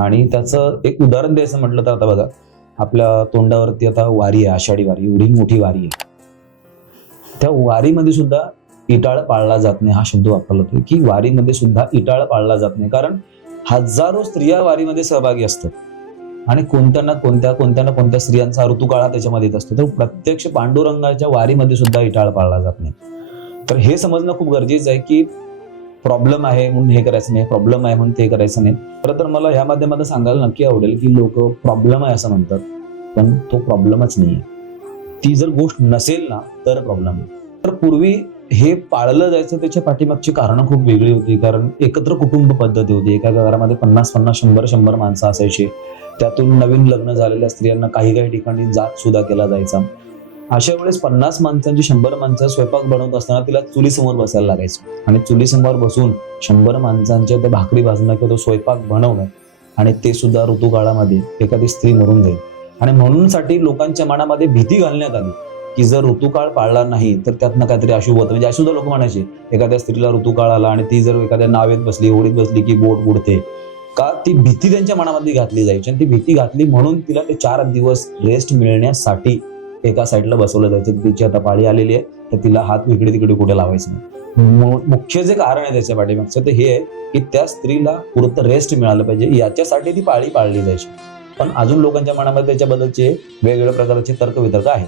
आणि त्याचं एक उदाहरण द्यायचं म्हटलं तर आता बघा, आपल्या तोंडावरती आता वारी आहे, आषाढी वारी, एवढी मोठी वारी आहे. त्या वारीमध्ये सुद्धा इटाळ पाळला जात नाही, हा शब्द वापरला जातो की वारीमध्ये सुद्धा इटाळ पाळला जात नाही. कारण हजारो स्त्रिया वारीमध्ये सहभागी असतात आणि कोणत्या ना कोणत्या स्त्रियांचा ऋतुकाळ हा त्याच्यामध्ये येत असतो. तर प्रत्यक्ष पांडुरंगाच्या वारीमध्ये सुद्धा इटाळ पाळला जात नाही. तर हे समजणं खूप गरजेचं आहे की प्रॉब्लेम आहे म्हणून हे करायचं नाही, प्रॉब्लेम आहे म्हणून ते करायचं नाही. खरं तर मला ह्या माध्यमात सांगायला नक्की आवडेल की लोक प्रॉब्लेम आहे असं म्हणतात, पण तो प्रॉब्लेमच नाहीये. ती जर गोष्ट नसेल ना तर प्रॉब्लेम आहे. तर पूर्वी हे पाळलं जायचं त्याच्या पाठीमागची कारणं खूप वेगळी होती. कारण एकत्र कुटुंब पद्धती होती. एका घरामध्ये 50-50, 100-100 माणसं असायची. त्यातून नवीन लग्न झालेल्या स्त्रियांना काही ठिकाणी जात सुद्धा केला जायचा. अशा वेळेस 50 माणसांची 100 माणसं स्वयंपाक बनवत असताना तिला चुलीसमोर बसायला लागायचं आणि चुलीसमोर बसून 100 माणसांच्या त्या भाकरी भाजणं किंवा तो स्वयंपाक बनवणं, आणि ते सुद्धा ऋतुकाळामध्ये एखादी स्त्री मरून जाईल. आणि म्हणूनसाठी लोकांच्या मनामध्ये भीती घालण्यात आली की जर ऋतुकाळ पाळला नाही तर त्यातनं काहीतरी अशुभ होतं. म्हणजे अशुद्ध लोक म्हणायचे, एखाद्या स्त्रीला ऋतुकाळ आला आणि ती जर एखाद्या नावेत बसली, होडीत बसली की बोट बुडते. का ती भीती त्यांच्या मनामध्ये घातली जायची, आणि ती भीती घातली म्हणून तिला ते 4 दिवस रेस्ट मिळण्यासाठी एका साईडला बसवलं जायचं. तिची आता पाळी आलेली आहे तर तिला हात इकडे तिकडे कुठे लावायचं नाही. मुख्य जे कारण आहे त्याच्या पाठीमागचं ते हे आहे की त्या स्त्रीला पुरतं रेस्ट मिळालं पाहिजे, याच्यासाठी ती पाळी पाळली जायची. पण अजून लोकांच्या मनामध्ये त्याच्याबद्दलचे वेगवेगळ्या प्रकारचे तर्कवितर्क आहेत.